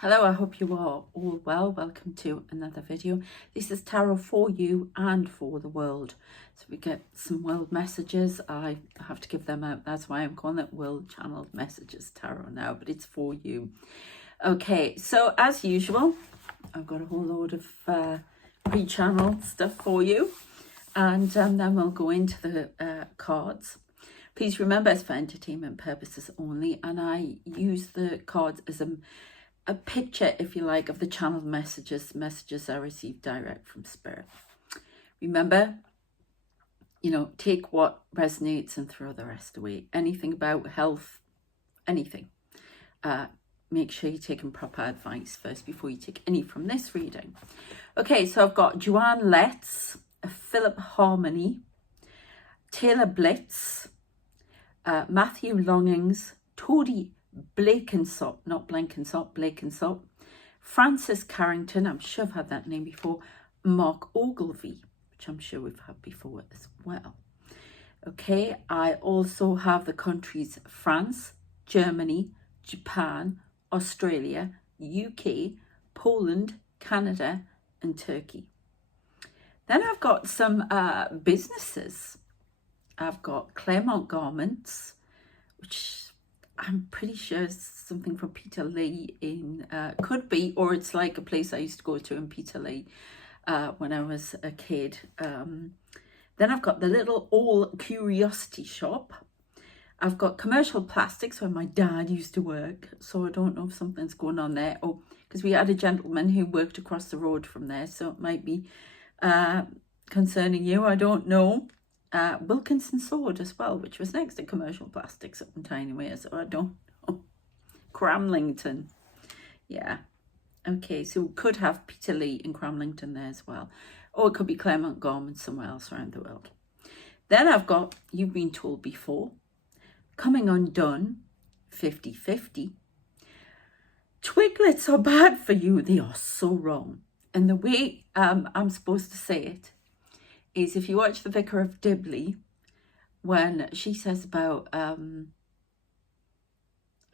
Hello, I hope you are all well. Welcome to another video. This is tarot for you and for the world. So we get some world messages. I have to give them out. That's why I'm calling it World Channeled Messages Tarot now, but it's for you. Okay, so as usual, I've got a whole load of pre-channeled stuff for you. And then we'll go into the cards. Please remember, it's for entertainment purposes only. And I use the cards as a picture, if you like, of the channeled messages I receive direct from Spirit. Remember, take what resonates and throw the rest away. Anything about health, anything. Make sure you're taking proper advice first before you take any from this reading. Okay, so I've got Joanne Letts, Philip Harmony, Taylor Blitz, Matthew Longings, Toadie Blakensop, not Blankensop, Blakensop, Francis Carrington, I'm sure I've had that name before, Mark Ogilvie, which I'm sure we've had before as well. Okay, I also have the countries France, Germany, Japan, Australia, UK, Poland, Canada, and Turkey. Then I've got some businesses. I've got Claremont Garments, which I'm pretty sure it's something from Peter Lee in, could be, or it's like a place I used to go to in Peter Lee when I was a kid. Then I've got the Little All Curiosity Shop. I've got Commercial Plastics where my dad used to work. So I don't know if something's going on there. Oh, because we had a gentleman who worked across the road from there. So it might be concerning you. I don't know. Wilkinson Sword as well, which was next to Commercial Plastics up in Tiny Way, so I don't know. Cramlington, yeah. Okay, so we could have Peter Lee in Cramlington there as well, or it could be Claremont Garments somewhere else around the world. Then I've got You've Been Told Before, Coming Undone, 50-50. Twiglets are bad for you, they are so wrong. And the way I'm supposed to say it is, if you watch The Vicar of Dibley, when she says about, I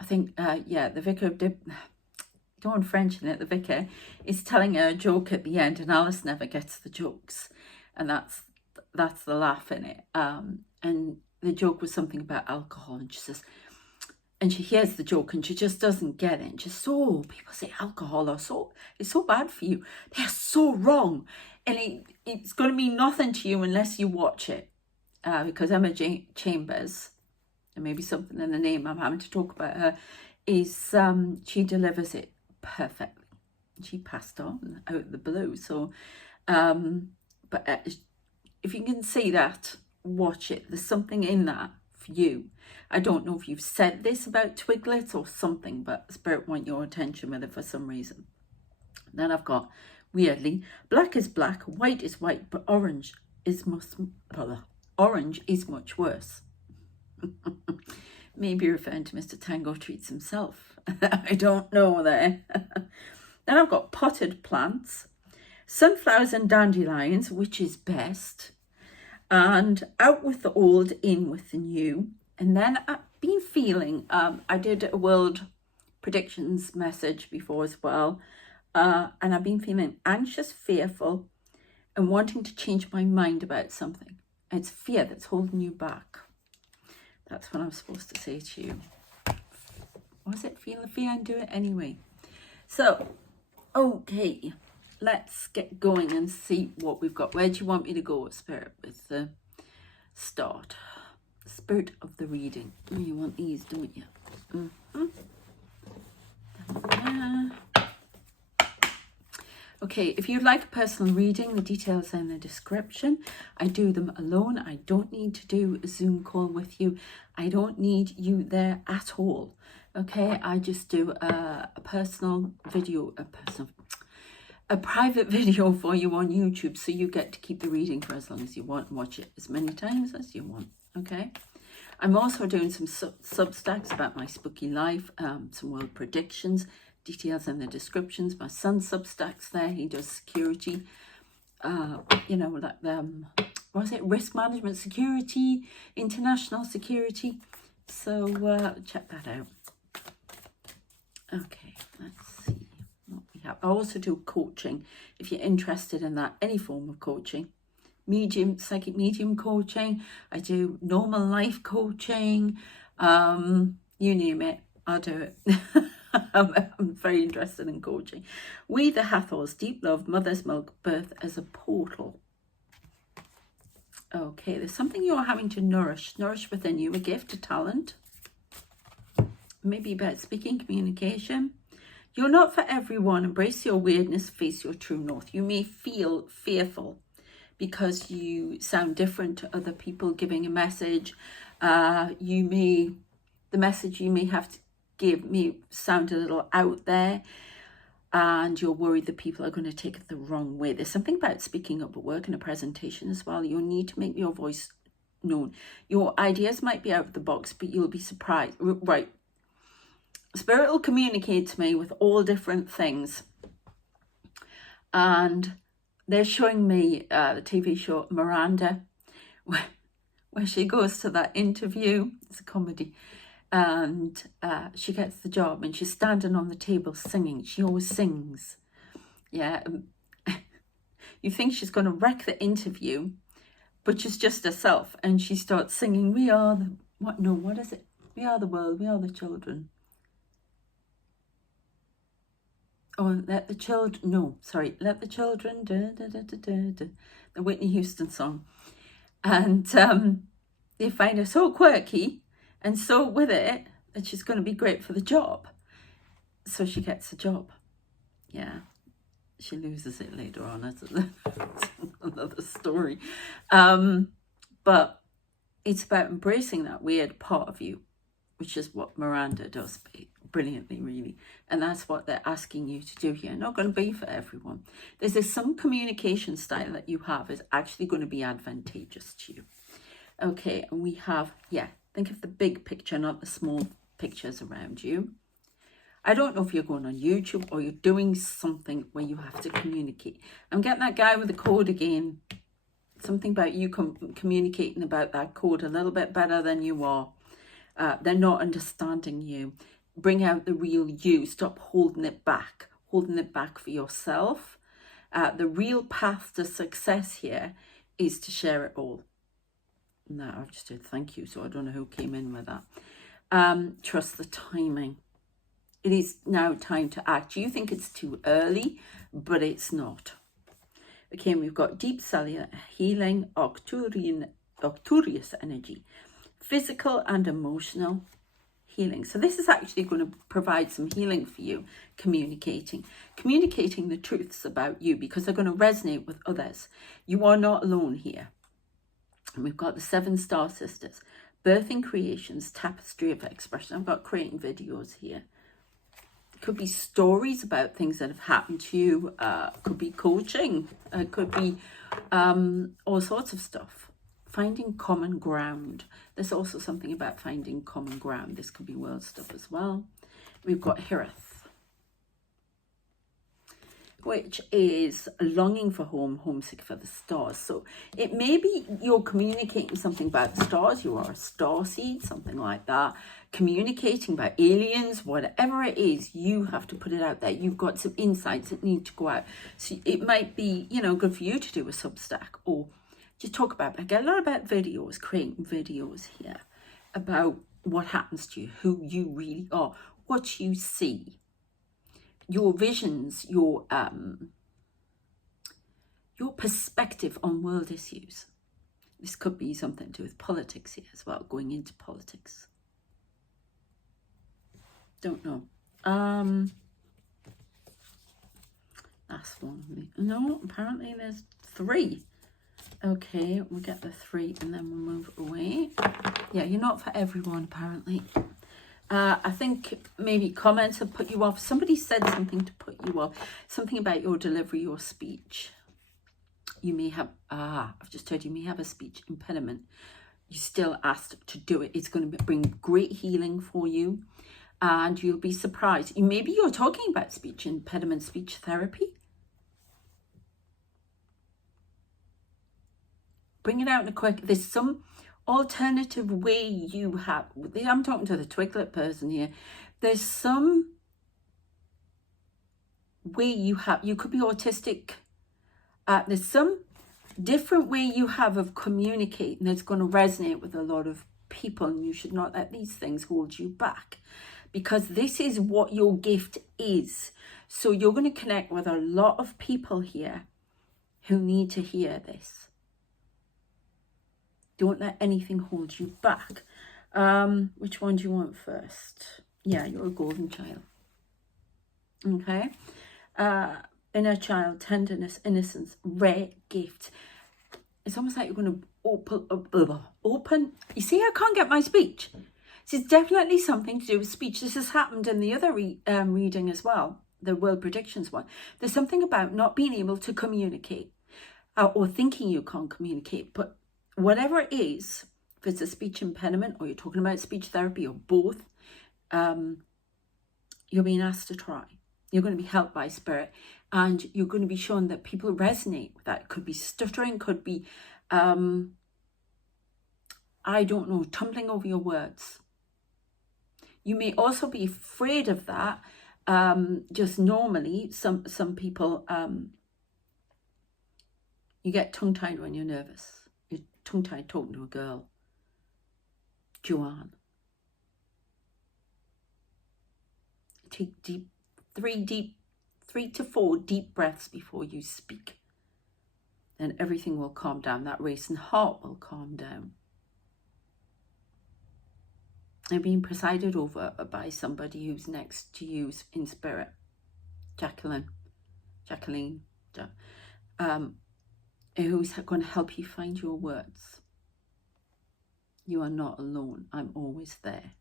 think, the Vicar of Dibley, don't French in it, the vicar is telling her a joke at the end and Alice never gets the jokes. And that's the laugh in it. And the joke was something about alcohol, and she says, and she hears the joke and she just doesn't get it. And she's people say alcohol it's so bad for you. They're so wrong. And it's going to mean nothing to you unless you watch it. Because Emma Chambers, and maybe something in the name I'm having to talk about her, is she delivers it perfectly. She passed on out of the blue. So, but if you can see that, watch it. There's something in that for you. I don't know if you've said this about Twiglets or something, but Spirit want your attention with it for some reason. Then I've got, weirdly, black is black, white is white, but orange is much worse. Maybe referring to Mr. Tango Treats himself. I don't know there. Then I've got potted plants, sunflowers and dandelions, which is best, and out with the old, in with the new. And then I've been feeling, I did a world predictions message before as well. And I've been feeling anxious, fearful, and wanting to change my mind about something. It's fear that's holding you back. That's what I'm supposed to say to you. Was it feel the fear and do it anyway? So, okay, let's get going and see what we've got. Where do you want me to go, Spirit, with the start? Spirit of the reading. Oh, you want these, don't you? Okay, if you'd like a personal reading, the details are in the description. I do them alone. I don't need to do a Zoom call with you. I don't need you there at all. Okay, I just do a personal video, a private video for you on YouTube, so you get to keep the reading for as long as you want and watch it as many times as you want. Okay, I'm also doing some Substacks about my spooky life, some world predictions. Details in the descriptions. My son's Substacks there. He does security. Was it risk management, security, international security? So check that out. Okay, let's see. I also do coaching if you're interested in that, any form of coaching. Psychic medium coaching. I do normal life coaching. You name it, I'll do it. I'm very interested in coaching. We the Hathors, deep love, mother's milk, birth as a portal. Okay, there's something you're having to nourish within you, a gift, a talent. Maybe about speaking, communication. You're not for everyone. Embrace your weirdness, face your true north. You may feel fearful because you sound different to other people giving a message. The message you may have to give may sound a little out there, and you're worried that people are going to take it the wrong way. There's something about speaking up at work in a presentation as well. You'll need to make your voice known. Your ideas might be out of the box, but you'll be surprised. Right. Spirit will communicate to me with all different things. And they're showing me the TV show Miranda, where she goes to that interview. It's a comedy. And she gets the job and she's standing on the table singing. She always sings. Yeah. You think she's going to wreck the interview, but she's just herself. And she starts singing, we are the... what is it? We are the world. We are the children. Oh, let the children... Let the children... The Whitney Houston song. And they find her so quirky and so with it that she's going to be great for the job. So she gets the job. Yeah. She loses it later on. That's another story. But it's about embracing that weird part of you, which is what Miranda does brilliantly, really. And that's what they're asking you to do here. Not going to be for everyone. There's some communication style that you have is actually going to be advantageous to you. Okay, and we have, think of the big picture, not the small pictures around you. I don't know if you're going on YouTube or you're doing something where you have to communicate. I'm getting that guy with the code again. Something about you communicating about that code a little bit better than you are. They're not understanding you. Bring out the real you. Stop holding it back for yourself. The real path to success here is to share it all. No, I've just said thank you, so I don't know who came in with that. Trust the timing. It is now time to act. You think it's too early, but it's not. Okay, we've got deep cellular healing, Arcturus energy, physical and emotional healing. So this is actually going to provide some healing for you, communicating the truths about you, because they're going to resonate with others. You are not alone here. And we've got the 7 star sisters, birthing creations, tapestry of expression. I've got creating videos here. It could be stories about things that have happened to you. Could be coaching. It could be all sorts of stuff. Finding common ground. There's also something about finding common ground. This could be world stuff as well. We've got Hirith, which is longing for home, homesick for the stars. So it may be you're communicating something about the stars. You are a star seed, something like that. Communicating about aliens, whatever it is, you have to put it out there. You've got some insights that need to go out. So it might be, good for you to do a Substack, or just talk about, I get a lot about videos, creating videos here about what happens to you, who you really are, what you see, your visions, your perspective on world issues. This could be something to do with politics here as well, going into politics. Don't know. Last one. No, apparently there's 3. Okay, we'll get the 3 and then we'll move away. Yeah, you're not for everyone, apparently. I think maybe comments have put you off. Somebody said something to put you off. Something about your delivery, your speech. You may have, I've just told you may have a speech impediment. You still asked to do it. It's going to bring great healing for you. And you'll be surprised. Maybe you're talking about speech impediment, speech therapy. Bring it out in a quick. There's some alternative way you have. I'm talking to the Twiglet person here. There's some way you could be autistic. There's some different way you have of communicating that's going to resonate with a lot of people, and you should not let these things hold you back, because this is what your gift is. So you're going to connect with a lot of people here who need to hear this. Don't let anything hold you back. Which one do you want first? Yeah, you're a golden child. Okay. Inner child, tenderness, innocence, rare gift. It's almost like you're going to open. You see, I can't get my speech. This is definitely something to do with speech. This has happened in the other reading as well, the world predictions one. There's something about not being able to communicate or thinking you can't communicate. But whatever it is, if it's a speech impediment or you're talking about speech therapy or both, you're being asked to try. You're going to be helped by spirit, and you're going to be shown that people resonate with that. It could be stuttering, could be, I don't know, tumbling over your words. You may also be afraid of that. Just normally, some people, you get tongue-tied when you're nervous. You're tongue-tied talking to a girl. Joanne. Take 3 to 4 deep breaths before you speak. Then everything will calm down. That racing heart will calm down. And being presided over by somebody who's next to you in spirit. Jacqueline, who's going to help you find your words. You are not alone. I'm always there.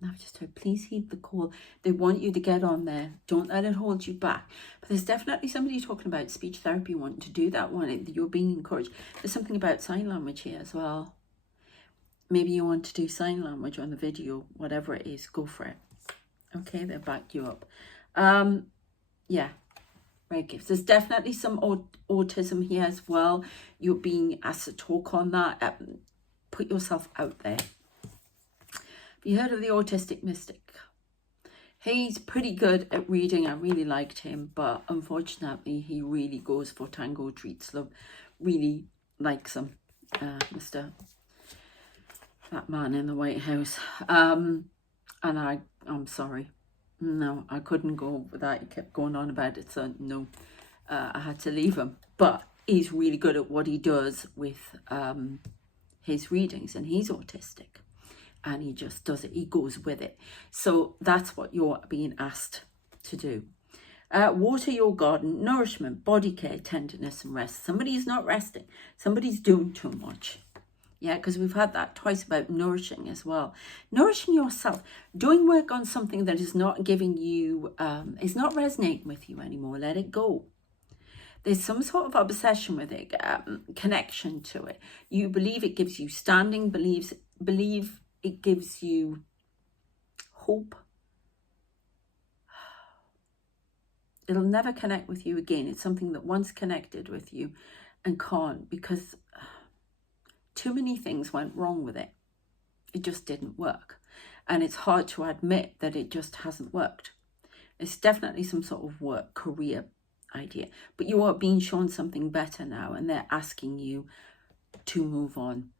And I've just heard, please heed the call. They want you to get on there. Don't let it hold you back. But there's definitely somebody talking about speech therapy wanting to do that one. You're being encouraged. There's something about sign language here as well. Maybe you want to do sign language on the video, whatever it is, go for it. Okay, they'll back you up. Yeah, rare gifts. There's definitely some autism here as well. You're being asked to talk on that. Put yourself out there. Have you heard of the autistic mystic? He's pretty good at reading. I really liked him, but unfortunately, he really goes for tango treats. Really likes him, that man in the White House. And I'm sorry. No, I couldn't go with that. He kept going on about it, so no, I had to leave him. But he's really good at what he does with his readings, and he's autistic. And he just does it. He goes with it. So that's what you're being asked to do. Water your garden, nourishment, body care, tenderness, and rest. Somebody's not resting. Somebody's doing too much. Yeah, because we've had that twice about nourishing as well. Nourishing yourself. Doing work on something that is not giving you, is not resonating with you anymore. Let it go. There's some sort of obsession with it, connection to it. You believe it gives you standing, believe it gives you hope. It'll never connect with you again. It's something that once connected with you and can't, because too many things went wrong with it. It just didn't work. And it's hard to admit that it just hasn't worked. It's definitely some sort of work, career idea. But you are being shown something better now, and they're asking you to move on.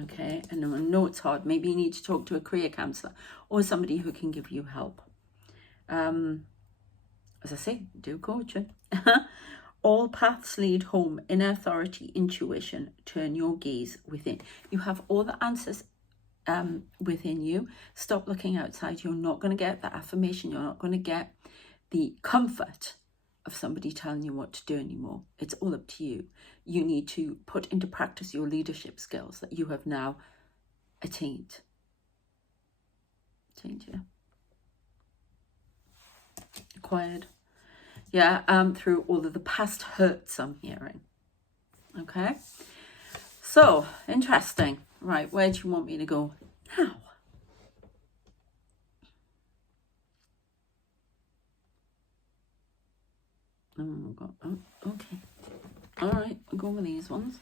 Okay, and I know it's hard. Maybe you need to talk to a career counsellor or somebody who can give you help. As I say, do coaching. All paths lead home. Inner authority, intuition. Turn your gaze within. You have all the answers within you. Stop looking outside. You're not going to get that affirmation. You're not going to get the comfort of somebody telling you what to do anymore. It's all up to you. You need to put into practice your leadership skills that you have now attained. Yeah. Acquired. Yeah, through all of the past hurts I'm hearing. Okay. So, interesting. Right, where do you want me to go now? Oh, okay. All right, I'll go with these ones.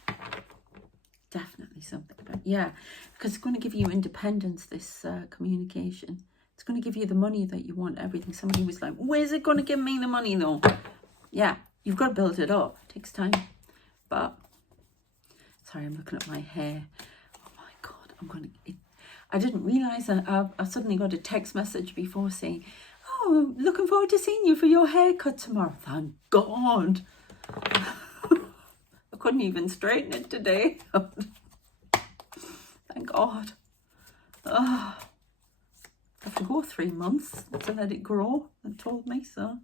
Definitely something about, yeah, because it's going to give you independence, this communication. It's going to give you the money that you want, everything. Somebody was like, where's it going to give me the money though? Yeah, you've got to build it up. It takes time. But, sorry, I'm looking at my hair. Oh my God, I didn't realise that I suddenly got a text message before saying, oh, looking forward to seeing you for your haircut tomorrow. Thank God. I couldn't even straighten it today. Thank God. I have to go 3 months to let it grow, they told me. So,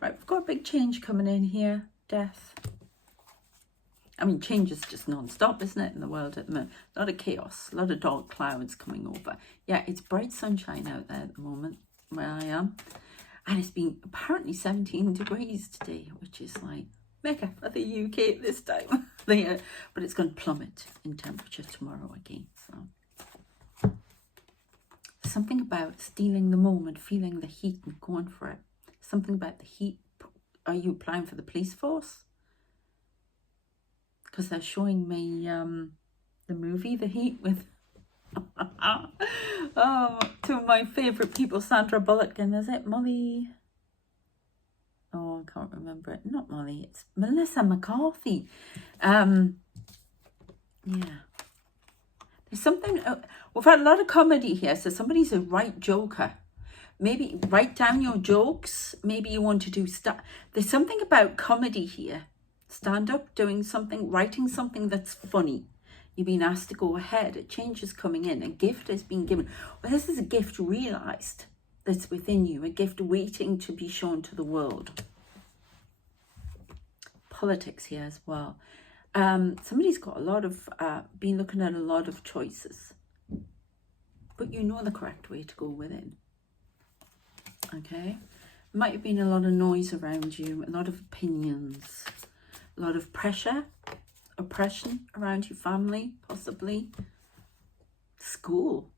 right, we've got a big change coming in here. Death. I mean, change is just non-stop, isn't it, in the world at the moment? A lot of chaos, a lot of dark clouds coming over. Yeah, it's bright sunshine out there at the moment where I am. And it's been apparently 17 degrees today, which is like mega for the UK at this time. But it's going to plummet in temperature tomorrow again. So something about stealing the moment, feeling the heat and going for it. Something about the heat. Are you applying for the police force? Because they're showing me the movie The Heat with two of my favourite people, Sandra Bullock and is it Molly? Oh, I can't remember it. Not Molly, it's Melissa McCarthy. Yeah. There's something, we've had a lot of comedy here, so somebody's a right joker. Maybe write down your jokes. Maybe you want to do stuff. There's something about comedy here. Stand up, doing something, writing something that's funny. You've been asked to go ahead. A change is coming in. A gift has been given. Well, this is a gift realised that's within you. A gift waiting to be shown to the world. Politics here as well. Somebody's got a lot of, been looking at a lot of choices. But you know the correct way to go within. Okay? Might have been a lot of noise around you. A lot of opinions. A lot of pressure, oppression around your family, possibly. School.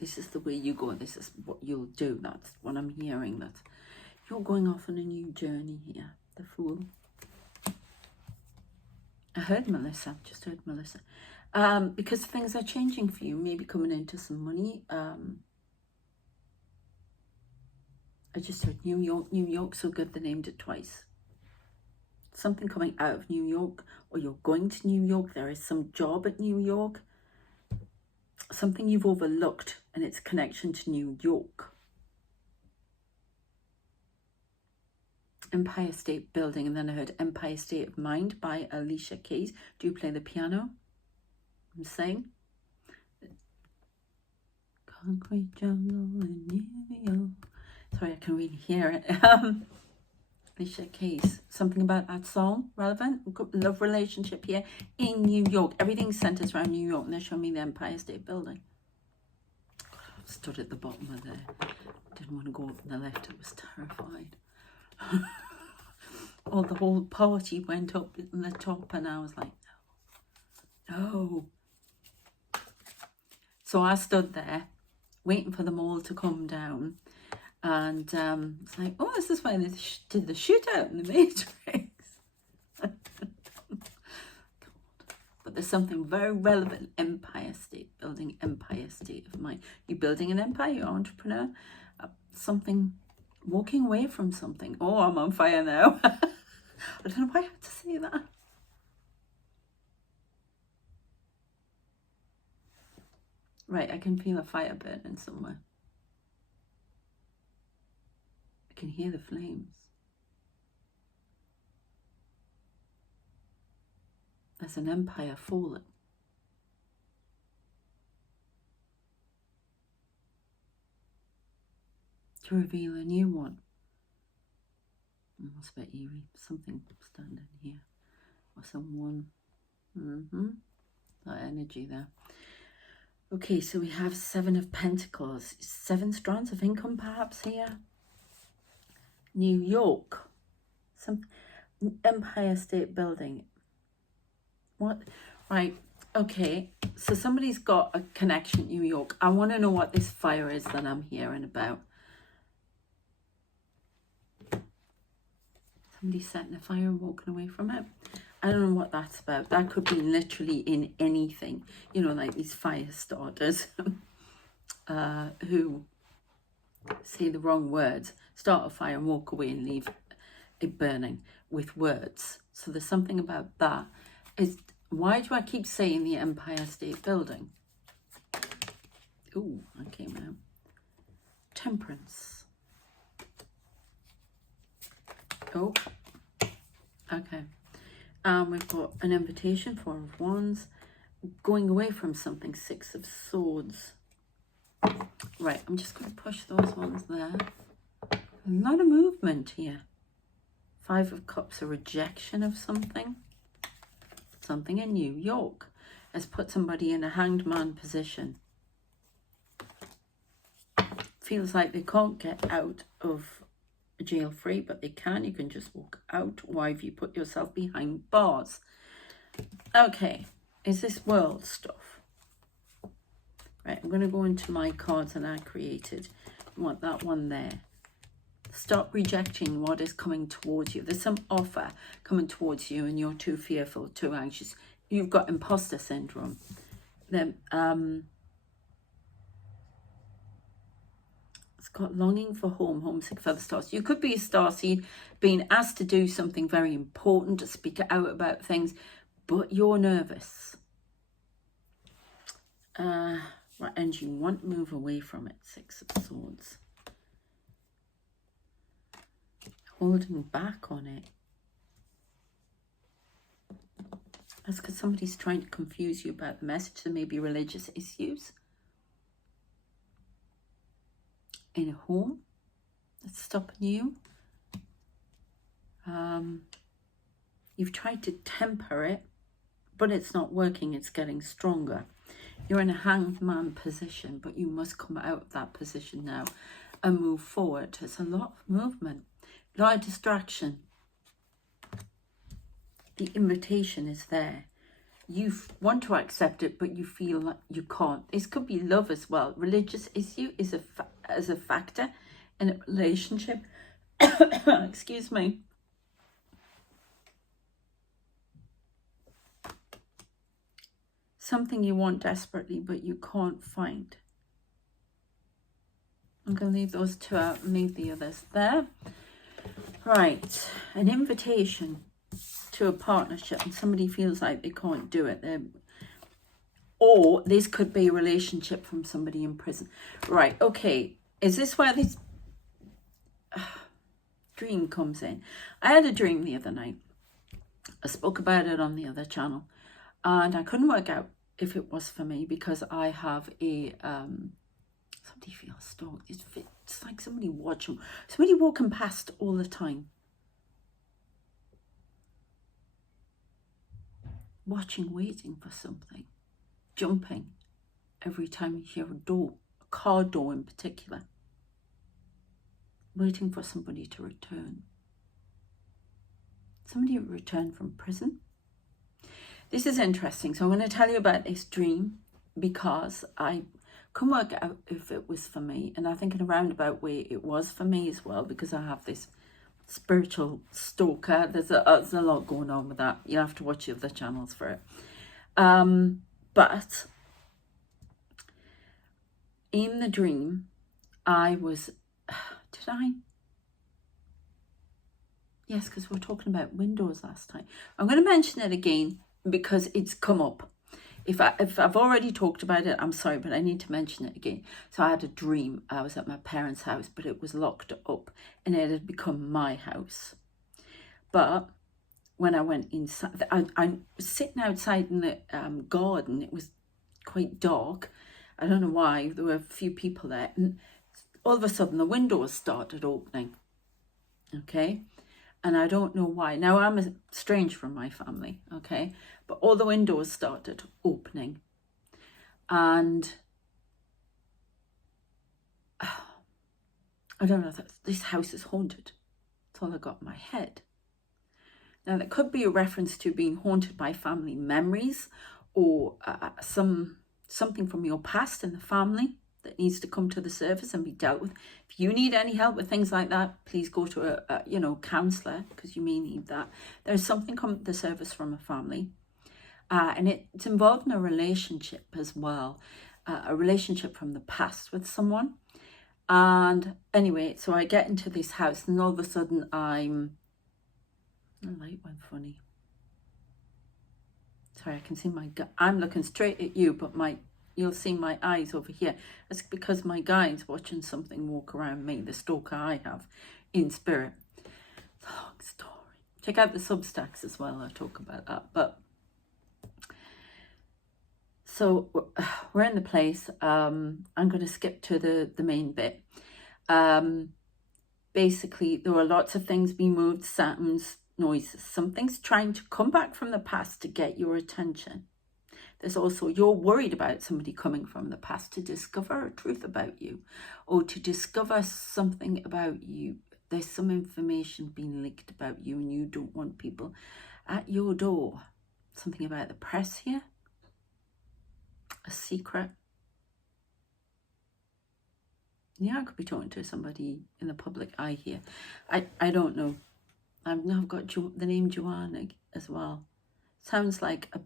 This is the way you go. This is what you'll do. That's what I'm hearing. That you're going off on a new journey here. The Fool. I heard Melissa. Just heard Melissa. Because things are changing for you. Maybe coming into some money. I just heard New York. New York. So good they named it twice. Something coming out of New York, or you're going to New York. There is some job at New York. Something you've overlooked, and its connection to New York. Empire State Building, and then I heard Empire State of Mind by Alicia Keys. Do you play the piano? I'm saying. Concrete jungle in New York. Sorry, I can really hear it. Alicia Keys, something about that song relevant. Love relationship here in New York. Everything centers around New York, and they're showing me the Empire State Building. God, I stood at the bottom of there. Didn't want to go up on the left. I was terrified. The whole party went up in the top, and I was like, no. So I stood there, waiting for them all to come down. And it's like, oh, this is why they did the shootout in the Matrix. God. But there's something very relevant. Empire State Building, Empire State of Mind. You're building an empire, you're an entrepreneur. Something, walking away from something. Oh, I'm on fire now. I don't know why I had to say that. Right, I can feel a fire burning somewhere. I can hear the flames. There's an empire falling. To reveal a new one. That's a bit eerie. Something standing here. Or someone. That energy there. Okay, so we have 7 of Pentacles. 7 strands of income perhaps here. New York. Some Empire State Building. What? Right. Okay. So somebody's got a connection, New York. I want to know what this fire is that I'm hearing about. Somebody's setting a fire and walking away from it. I don't know what that's about. That could be literally in anything. You know, like these fire starters who say the wrong words, start a fire and walk away and leave it burning with words. So there's something about that. Why do I keep saying the Empire State Building? Ooh, that came out. Temperance. Oh, okay. We've got an invitation, Four of Wands. Going away from something, Six of Swords. Right, I'm just going to push those ones there. A lot of movement here. Five of Cups, a rejection of something. Something in New York has put somebody in a hanged man position. Feels like they can't get out of jail free, but they can. You can just walk out. Why have you put yourself behind bars? Okay, is this world stuff? Right, I'm going to go into my cards that I created. I want that one there. Stop rejecting what is coming towards you. There's some offer coming towards you and you're too fearful, too anxious. You've got imposter syndrome. Then it's got longing for home, homesick for the stars. You could be a starseed being asked to do something very important, to speak out about things, but you're nervous. Right, and you want to move away from it. Six of Swords. Holding back on it. That's because somebody's trying to confuse you about the message. There may be religious issues in a home that's stopping you. You've tried to temper it, but it's not working. It's getting stronger. You're in a hanged man position, but you must come out of that position now and move forward. It's a lot of movement. A lot of distraction. The invitation is there. You want to accept it, but you feel like you can't. This could be love as well. Religious issue is a factor in a relationship. Excuse me. Something you want desperately, but you can't find. I'm going to leave those two out and leave the others there. Right, an invitation to a partnership and somebody feels like they can't do it. Or this could be a relationship from somebody in prison. Right, okay, is this where this dream comes in? I had a dream the other night. I spoke about it on the other channel and I couldn't work out if it was for me because I have a... somebody feels stalked. It's like somebody walking past all the time. Watching, waiting for something. Jumping every time you hear a door, a car door in particular. Waiting for somebody to return. Somebody returned from prison. This is interesting. So I'm going to tell you about this dream because I couldn't work out if it was for me, and I think in a roundabout way it was for me as well, because I have this spiritual stalker. There's a lot going on with that. You have to watch the other channels for it. But in the dream, I was, did I? Yes, because we were talking about windows last time. I'm going to mention it again because it's come up. If I've already talked about it, I'm sorry, but I need to mention it again. So I had a dream. I was at my parents' house, but it was locked up and it had become my house. But when I went inside, I was sitting outside in the garden. It was quite dark. I don't know why. There were a few people there. And all of a sudden, the windows started opening. Okay? And I don't know why. Now, I'm estranged from my family, okay? But all the windows started opening. And I don't know, this house is haunted. That's all I got in my head. Now, that could be a reference to being haunted by family memories or something from your past in the family that needs to come to the surface and be dealt with. If you need any help with things like that, please go to a counsellor, because you may need that. There's something coming to the surface from a family, and it's involved in a relationship as well, a relationship from the past with someone. And anyway, so I get into this house, and all of a sudden the light went funny. Sorry, I can see I'm looking straight at you, but you'll see my eyes over here. It's because my guide's watching something walk around me, the stalker I have in spirit. It's a long story. Check out the Substacks as well, I'll talk about that. But so we're in the place. I'm going to skip to the main bit. Basically, there were lots of things being moved, sounds, noises. Something's trying to come back from the past to get your attention. There's also, you're worried about somebody coming from the past to discover a truth about you, or to discover something about you. There's some information being leaked about you, and you don't want people at your door. Something about the press here. A secret. Yeah, I could be talking to somebody in the public eye here. I don't know. I've now got the name Joanna as well. Sounds like a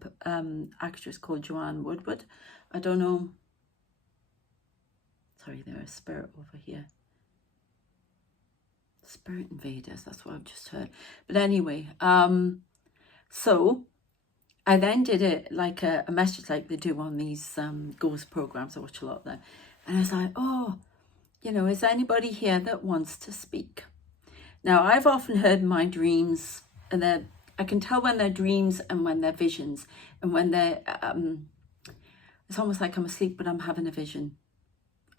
actress called Joanne Woodward. I don't know. Sorry, there's a spirit over here. Spirit invaders, that's what I've just heard. But anyway, so I then did it like a message like they do on these ghost programs. I watch a lot of them. And I was like, oh, you know, is anybody here that wants to speak? Now, I've often heard my dreams, and I can tell when they're dreams and when they're visions. And when they're, it's almost like I'm asleep, but I'm having a vision.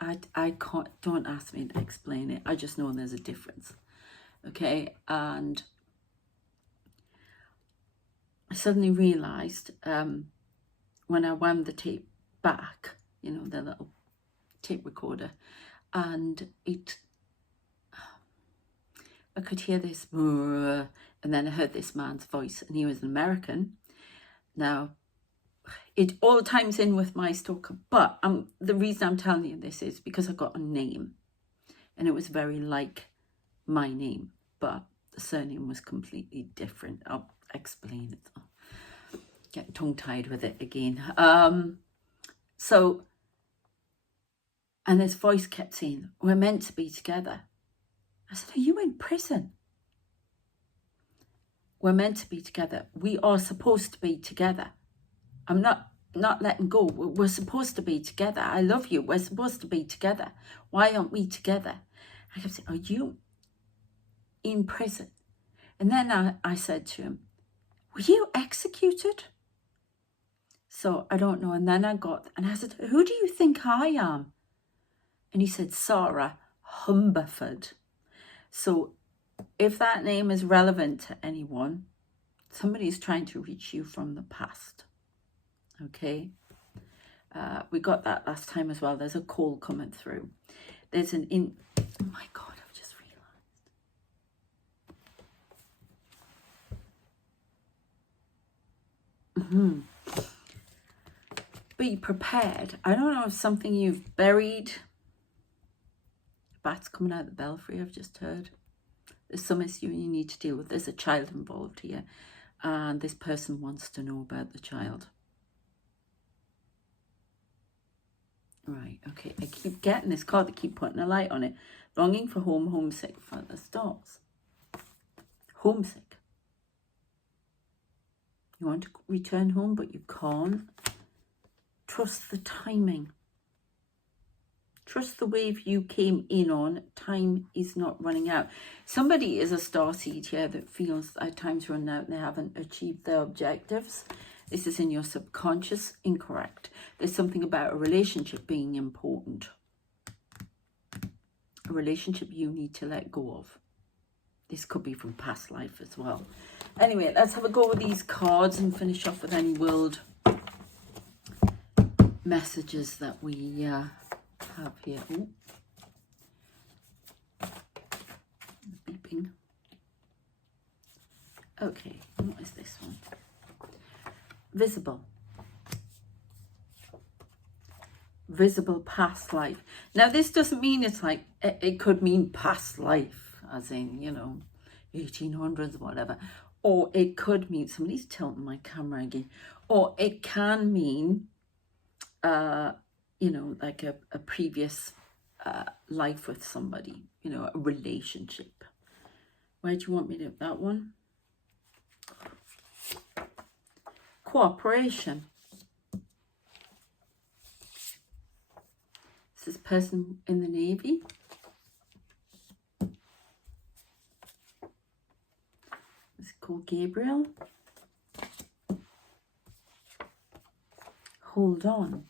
I can't, don't ask me to explain it. I just know there's a difference. Okay, and I suddenly realised when I wound the tape back, you know, the little tape recorder, and I could hear this, and then I heard this man's voice, and he was an American. Now, it all times in with my stalker, but the reason I'm telling you this is because I got a name, and it was very like my name, but the surname was completely different. I'll explain it. I'll get tongue-tied with it again. So, and this voice kept saying, we're meant to be together. I said, are you in prison? We're meant to be together. We are supposed to be together. I'm not letting go. We're supposed to be together. I love you. We're supposed to be together. Why aren't we together? I kept saying, are you in prison? And then I said to him, were you executed? So I don't know. And then I said, who do you think I am? And he said, Sarah Humberford. So if that name is relevant to anyone, somebody is trying to reach you from the past. Okay. We got that last time as well. There's a call coming through. There's oh my God, I've just realized. Be prepared. I don't know if something you've buried. Bats coming out of the belfry, I've just heard. There's some issue you need to deal with. There's a child involved here, and this person wants to know about the child. Right, okay. I keep getting this card. They keep putting a light on it. Longing for home, homesick for the stars. Homesick. You want to return home, but you can't. Trust the timing. Trust the wave you came in on. Time is not running out. Somebody is a starseed here that feels that time's run out and they haven't achieved their objectives. This is in your subconscious. Incorrect. There's something about a relationship being important. A relationship you need to let go of. This could be from past life as well. Anyway, let's have a go with these cards and finish off with any world messages that we have here. Ooh. Beeping. Okay, what is this one? Visible. Visible past life. Now, this doesn't mean it's like, it could mean past life, as in, you know, 1800s, whatever. Or it could mean, somebody's tilting my camera again. Or it can mean, you know, like a previous life with somebody, you know, a relationship. Where do you want me to have that one? Cooperation. This is person in the Navy. It's called Gabriel. Hold on.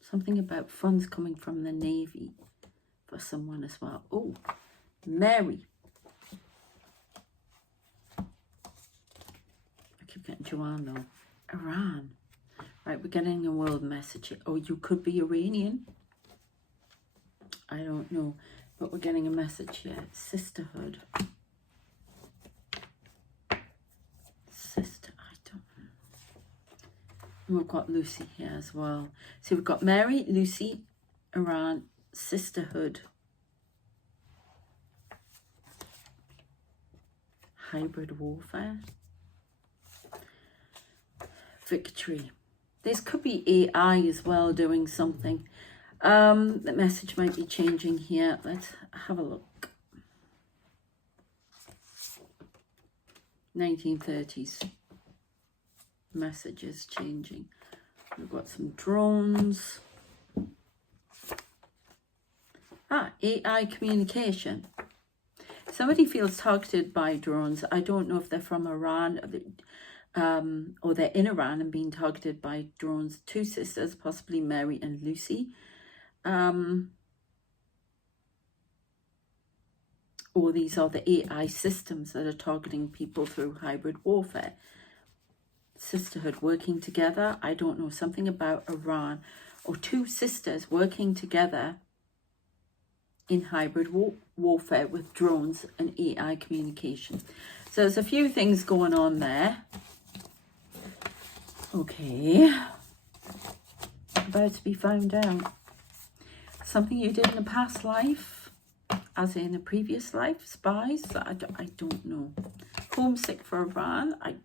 Something about funds coming from the Navy for someone as well. Oh, Mary. I keep getting Joanne though. Iran. Right, we're getting a world message here. Oh, you could be Iranian. I don't know. But we're getting a message here. Sisterhood. Sister, I don't know. And we've got Lucy here as well. So we've got Mary, Lucy, Iran, sisterhood. Hybrid warfare. Victory. This could be AI as well doing something. The message might be changing here. Let's have a look. 1930s. Messages changing. We've got some drones. AI communication. Somebody feels targeted by drones. I don't know if they're from Iran or they're in Iran and being targeted by drones. Two sisters, possibly Mary and Lucy. Or these are the AI systems that are targeting people through hybrid warfare. Sisterhood working together. I don't know, something about Iran. Or two sisters working together in hybrid warfare with drones and AI communication. So there's a few things going on there. Okay. About to be found out. Something you did in a past life, as in a previous life, spies, I don't know. Homesick for Iran, I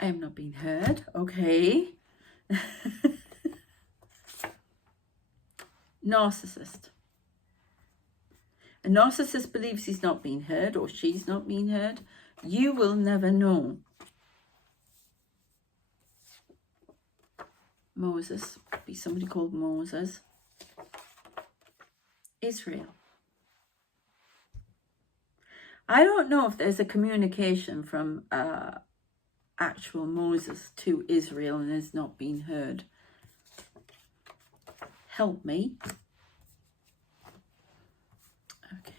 am not being heard, okay. Narcissist. A narcissist believes he's not being heard or she's not being heard. You will never know. Moses, be somebody called Moses. Israel. I don't know if there's a communication from actual Moses to Israel and is not being heard. Help me. Okay.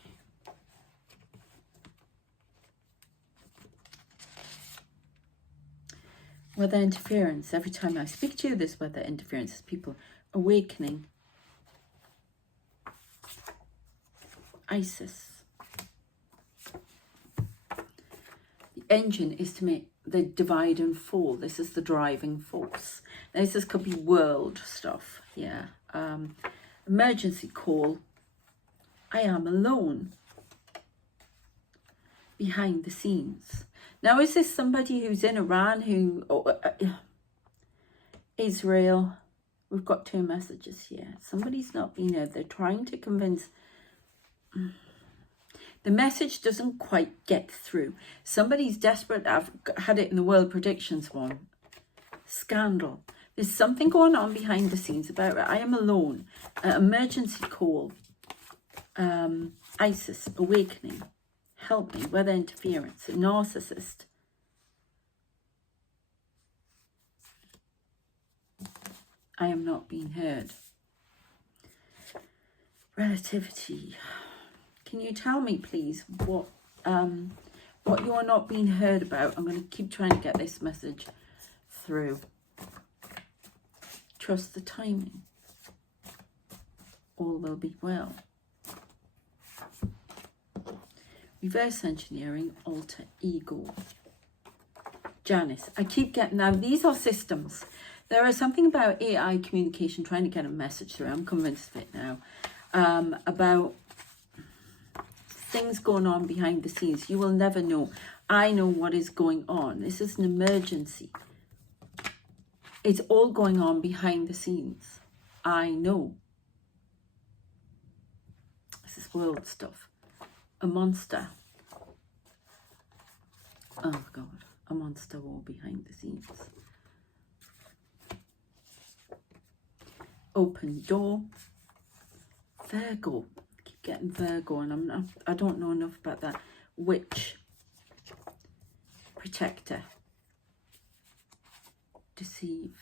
Weather interference. Every time I speak to you, there's weather interference. People awakening. ISIS. The engine is to make the divide and fall. This is the driving force. Now, this could be world stuff. Yeah. Emergency call. I am alone. Behind the scenes. Now, is this somebody who's in Iran, Israel? We've got two messages here. Somebody's not being heard. They're trying to convince. The message doesn't quite get through. Somebody's desperate. I've had it in the World Predictions one. Scandal. There's something going on behind the scenes about it. I am alone. Emergency call. ISIS. Awakening. Help me. Weather interference. A narcissist. I am not being heard. Relativity. Can you tell me, please, what you are not being heard about? I'm going to keep trying to get this message through. Trust the timing. All will be well. Reverse engineering, alter ego. Janice, I keep getting, now these are systems. There is something about AI communication trying to get a message through. I'm convinced of it now. About things going on behind the scenes. You will never know. I know what is going on. This is an emergency. It's all going on behind the scenes. I know. This is world stuff. A monster. Oh God, a monster war behind the scenes. Open door. Virgo. I keep getting Virgo, and I don't know enough about that. Witch. Protector. Deceive.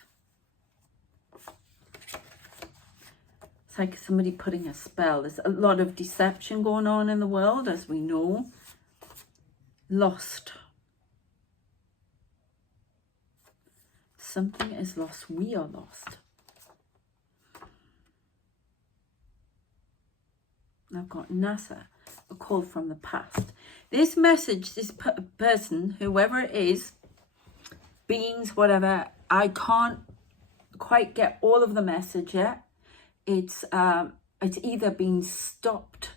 It's like somebody putting a spell. There's a lot of deception going on in the world, as we know. Lost. Something is lost. We are lost. I've got NASA, a call from the past. This message, this person, whoever it is, beings, whatever, I can't quite get all of the message yet. It's either been stopped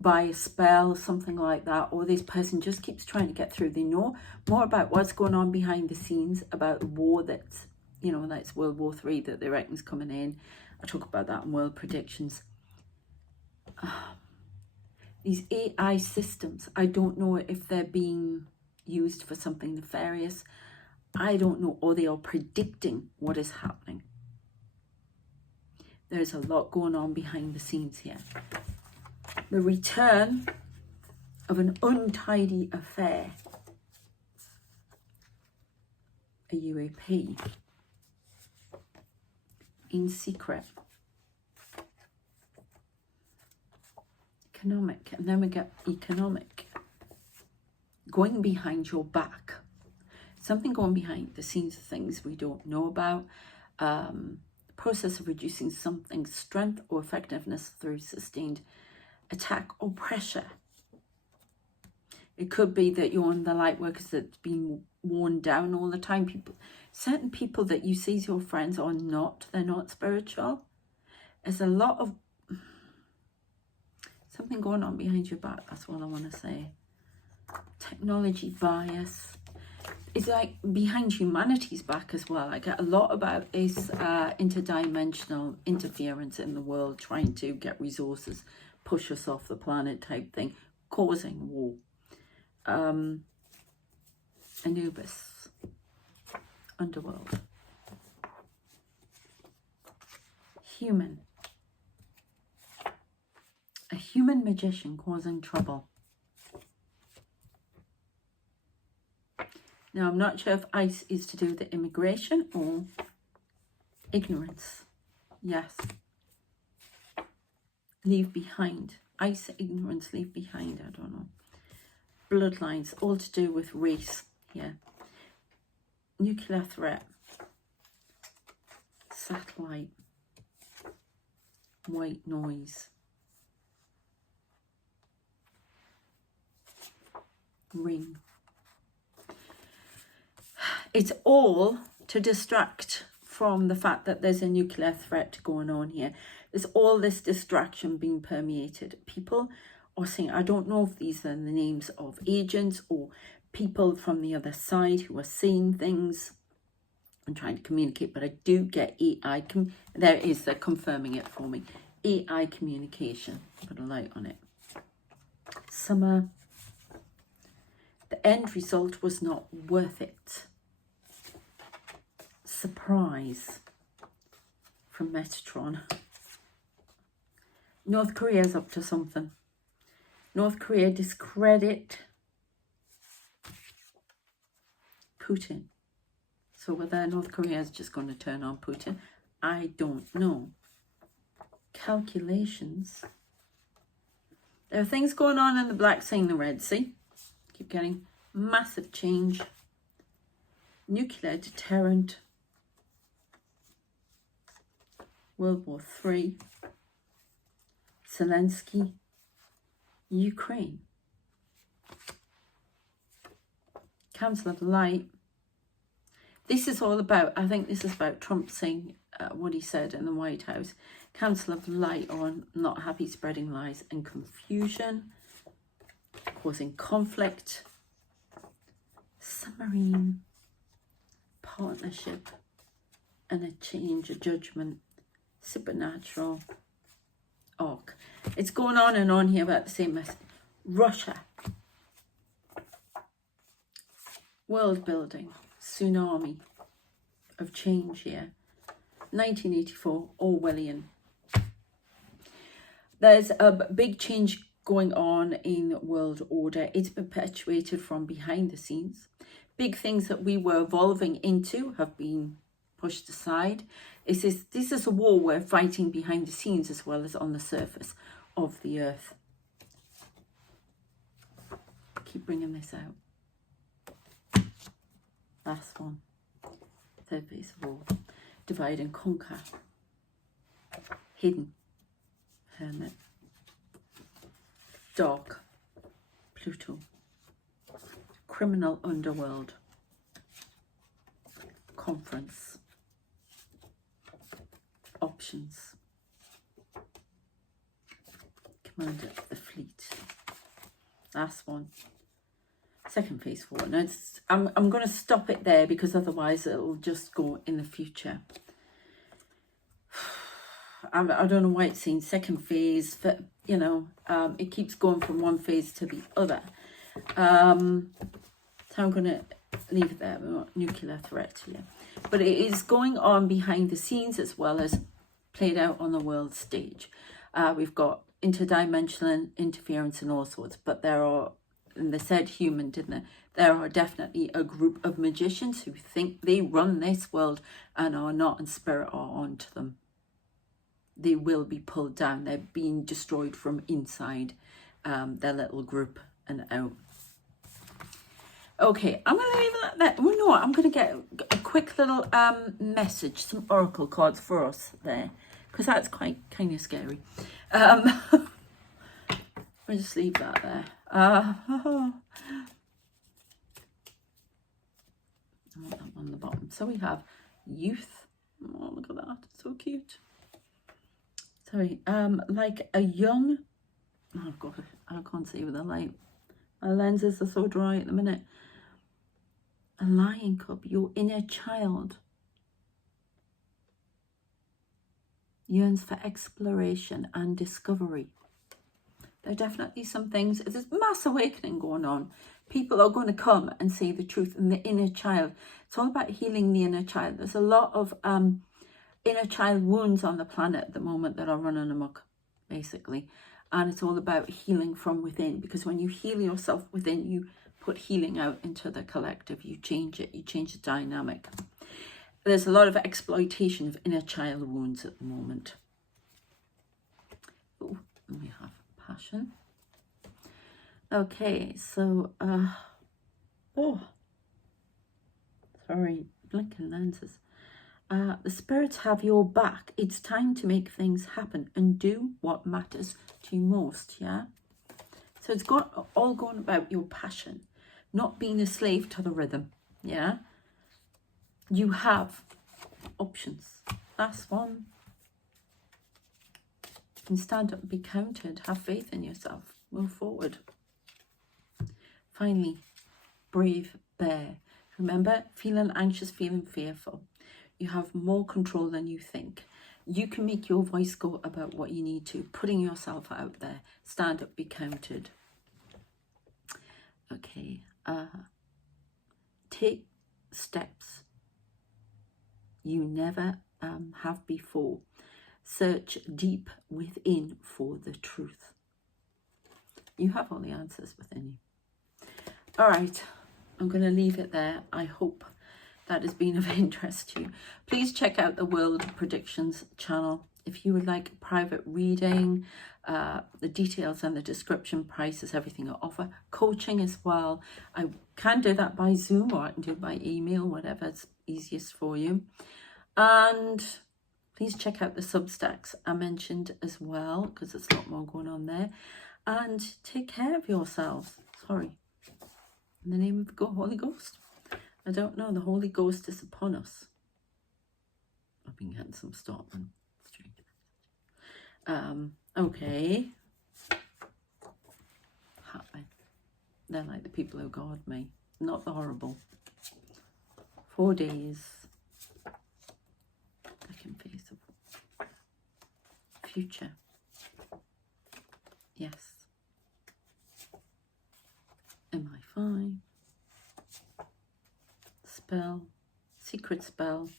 by a spell, something like that, or this person just keeps trying to get through. They know more about what's going on behind the scenes, about the war that's, you know, that's World War III that they reckon's coming in. I talk about that in World Predictions. These AI systems, I don't know if they're being used for something nefarious. I don't know, or they are predicting what is happening. There's a lot going on behind the scenes here. The return of an untidy affair. A UAP. In secret. Economic. And then we get economic. Going behind your back. Something going behind the scenes of things we don't know about. Process of reducing something's strength or effectiveness through sustained attack or pressure. It could be that you're one of the light workers that's been worn down all the time. Certain people that you see as your friends are not. They're not spiritual. There's a lot of something going on behind your back. That's all I want to say. Technology bias. It's like behind humanity's back as well. I get a lot about this interdimensional interference in the world, trying to get resources, push us off the planet type thing, causing war. Anubis, underworld. Human. A human magician causing trouble. Now, I'm not sure if ICE is to do with the immigration or ignorance. Yes. Leave behind. ICE, ignorance, leave behind. I don't know. Bloodlines, all to do with race here. Nuclear threat. Satellite. White noise. Ring. It's all to distract from the fact that there's a nuclear threat going on here. There's all this distraction being permeated. People are saying, I don't know if these are the names of agents or people from the other side who are saying things and trying to communicate, but I do get AI. There it is, they're confirming it for me. AI communication. Put a light on it. Summer. The end result was not worth it. Surprise from Metatron. North Korea's up to something. North Korea discredit Putin. So whether North Korea is just going to turn on Putin, I don't know. Calculations. There are things going on in the Black Sea and the Red Sea. Keep getting massive change. Nuclear deterrent. World War III. Zelensky. Ukraine. Council of Light. This is all about, I think this is about Trump saying what he said in the White House. Council of Light on not happy, spreading lies and confusion, causing conflict. Submarine. partnership, and a change, a judgment, supernatural, arc. It's going on and on here about the same message. Russia, world building, tsunami of change here. 1984, Orwellian. There's a big change going on in world order. It's perpetuated from behind the scenes. Big things that we were evolving into have been pushed aside. This is a war we're fighting behind the scenes as well as on the surface of the earth. Keep bringing this out. Last one. Third phase of war. Divide and conquer. Hidden. Hermit. Dark. Pluto. Criminal underworld. Conference. Options. Commander of the fleet. Last one. Second phase 4. Now I'm going to stop it there because otherwise it'll just go in the future. I don't know why it's saying second phase, but you know, it keeps going from one phase to the other. So I'm going to leave it there. We're not nuclear threat here, but it is going on behind the scenes as well as played out on the world stage. We've got interdimensional interference and all sorts, but there are, and they said human, didn't they? There are definitely a group of magicians who think they run this world and are not, and spirit are onto them. They will be pulled down. They're being destroyed from inside their little group and out. Okay, I'm going to leave it at that. Well, no, I'm going to get a quick little message, some oracle cards for us there, because that's quite kind of scary. I'll just leave that there. I want that on the bottom. So we have youth. Oh, look at that. It's so cute. Sorry, like a young, oh God, I can't see with the light. My lenses are so dry at the minute. A lion cub, your inner child, yearns for exploration and discovery. There are definitely some things, there's mass awakening going on. People are going to come and see the truth in the inner child. It's all about healing the inner child. There's a lot of inner child wounds on the planet at the moment that are running amok, basically. And it's all about healing from within, because when you heal yourself within, you put healing out into the collective. You change it, you change the dynamic. There's a lot of exploitation of inner child wounds at the moment. Oh, and we have passion. Okay, so, oh, sorry, blinking lenses. The spirits have your back. It's time to make things happen and do what matters to you most, yeah? So it's all going about your passion, not being a slave to the rhythm, yeah? You have options. Last one. You can stand up and be counted. Have faith in yourself. Move forward. Finally, brave bear. Remember, feeling anxious, feeling fearful. You have more control than you think. You can make your voice go about what you need to, putting yourself out there. Stand up, be counted. Okay. Take steps you never have before. Search deep within for the truth. You have all the answers within you. All right. I'm going to leave it there. I hope that has been of interest to you. Please check out the World Predictions channel. If you would like a private reading, the details and the description, prices, everything I offer. Coaching as well. I can do that by Zoom, or I can do it by email, whatever's easiest for you. And please check out the Substacks I mentioned as well, because there's a lot more going on there. And take care of yourselves. Sorry. In the name of the Holy Ghost. I don't know, the Holy Ghost is upon us. I've been getting some Scotland. Okay. Happy. They're like the people who guard me, not the horrible. 4 days. Second phase of future. Yes. MI5. Spell. Secret spell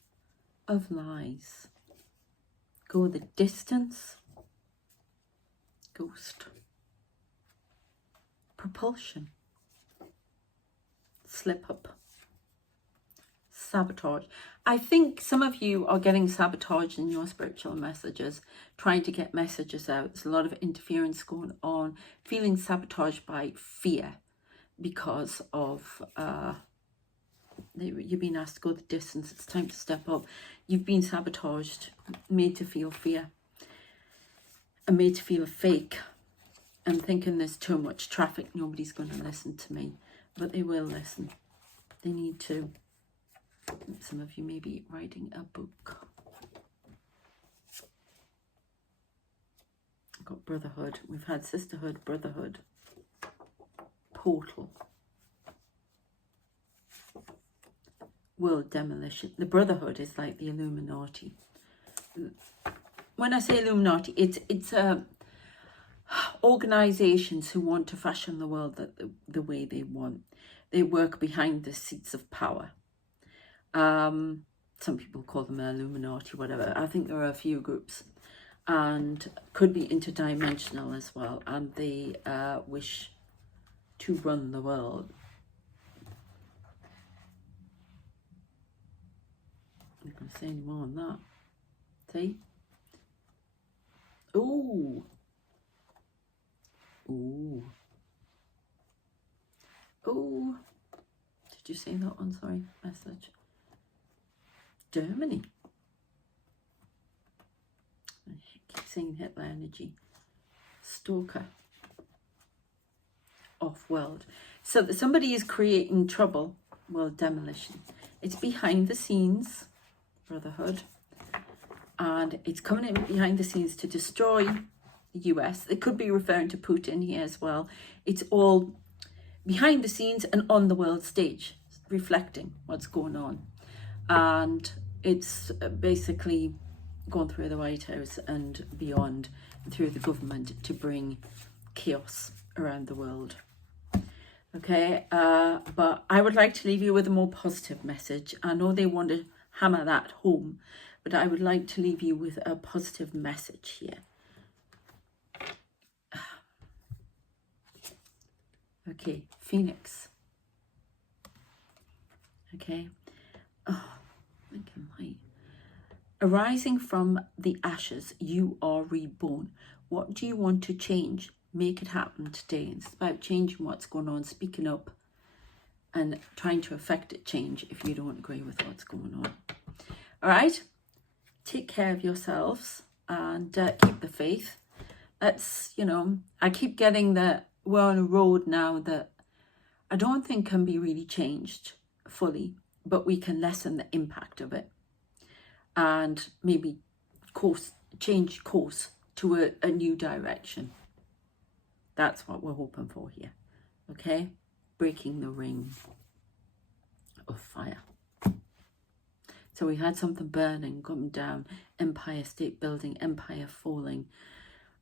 of lies. Go the distance. Ghost. Propulsion. Slip up. Sabotage. I think some of you are getting sabotaged in your spiritual messages, trying to get messages out. There's a lot of interference going on, feeling sabotaged by fear because of you've been asked to go the distance. It's time to step up. You've been sabotaged, made to feel fear and made to feel fake. I'm thinking there's too much traffic, nobody's going to listen to me, but they will listen. They need to. Some of you may be writing a book. I've got brotherhood. We've had sisterhood, brotherhood, portal, world demolition. The brotherhood is like the Illuminati. When I say Illuminati, it's organizations who want to fashion the world the way they want. They work behind the seats of power. Some people call them Illuminati, whatever. I think there are a few groups, and could be interdimensional as well, and they wish to run the world. I'm not going to say any more on that. See? Ooh. Ooh. Ooh. Did you see that one? Sorry, message. Germany. I keep saying Hitler energy. Stalker. Off-world. So that somebody is creating trouble. World demolition. It's behind the scenes. Brotherhood. And it's coming in behind the scenes to destroy the US. It could be referring to Putin here as well. It's all behind the scenes and on the world stage, reflecting what's going on. And it's basically gone through the White House and beyond, through the government, to bring chaos around the world. Okay, but I would like to leave you with a more positive message. I know they want to hammer that home, but I would like to leave you with a positive message here. Okay, Phoenix. Okay. Oh, thinking light. Arising from the ashes, you are reborn. What do you want to change? Make it happen today. It's about changing what's going on, speaking up, and trying to affect it change if you don't agree with what's going on. All right? Take care of yourselves and keep the faith. That's, you know, I keep getting that we're on a road now that I don't think can be really changed fully, but we can lessen the impact of it and maybe change course to a new direction. That's what we're hoping for here. Okay? Breaking the ring of fire. So we had something burning, coming down, Empire State Building, Empire falling.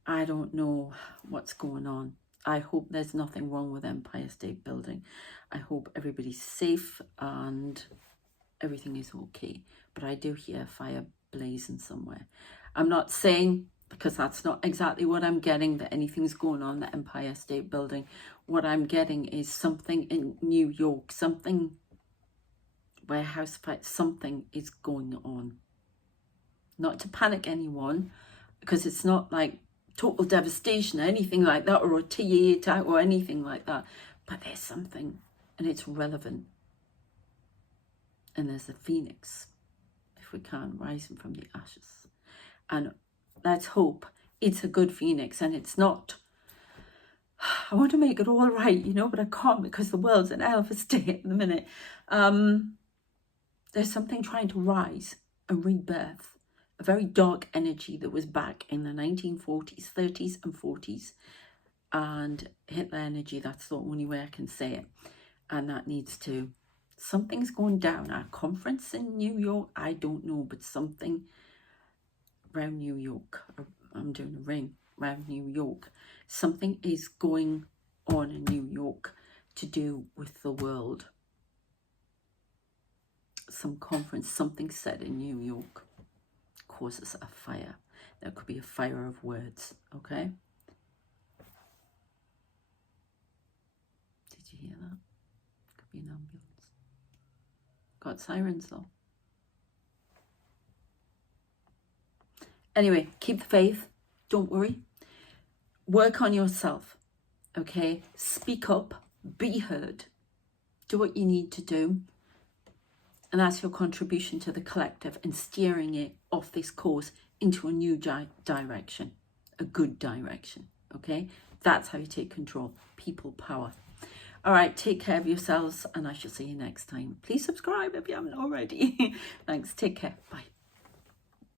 I don't know what's going on. I hope there's nothing wrong with Empire State Building. I hope everybody's safe and everything is okay. But I do hear fire blazing somewhere. I'm not saying, because that's not exactly what I'm getting, that anything's going on in the Empire State Building. What I'm getting is something in New York, something, warehouse fight, something is going on. Not to panic anyone, because it's not like total devastation or anything like that, or a TA attack or anything like that, but there's something and it's relevant. And there's a phoenix, if we can, rising from the ashes. And let's hope it's a good phoenix and it's not, I want to make it all right, you know, but I can't because the world's in hell of a state at the minute. There's something trying to rise and rebirth. A very dark energy that was back in the 1940s, 30s and 40s. And Hitler energy, that's the only way I can say it. And that needs to Something's going down. A conference in New York, I don't know, but something around New York. I'm doing a ring around New York. Something is going on in New York to do with the world. Some conference, something said in New York causes a fire. There could be a fire of words, okay? Did you hear that? Could be an ambulance. Got sirens though. Anyway, keep the faith. Don't worry. Work on yourself, okay? Speak up. Be heard. Do what you need to do. And that's your contribution to the collective and steering it off this course into a new direction, a good direction, okay? That's how you take control. People power. All right, take care of yourselves and I shall see you next time. Please subscribe if you haven't already. Thanks. Take care. Bye.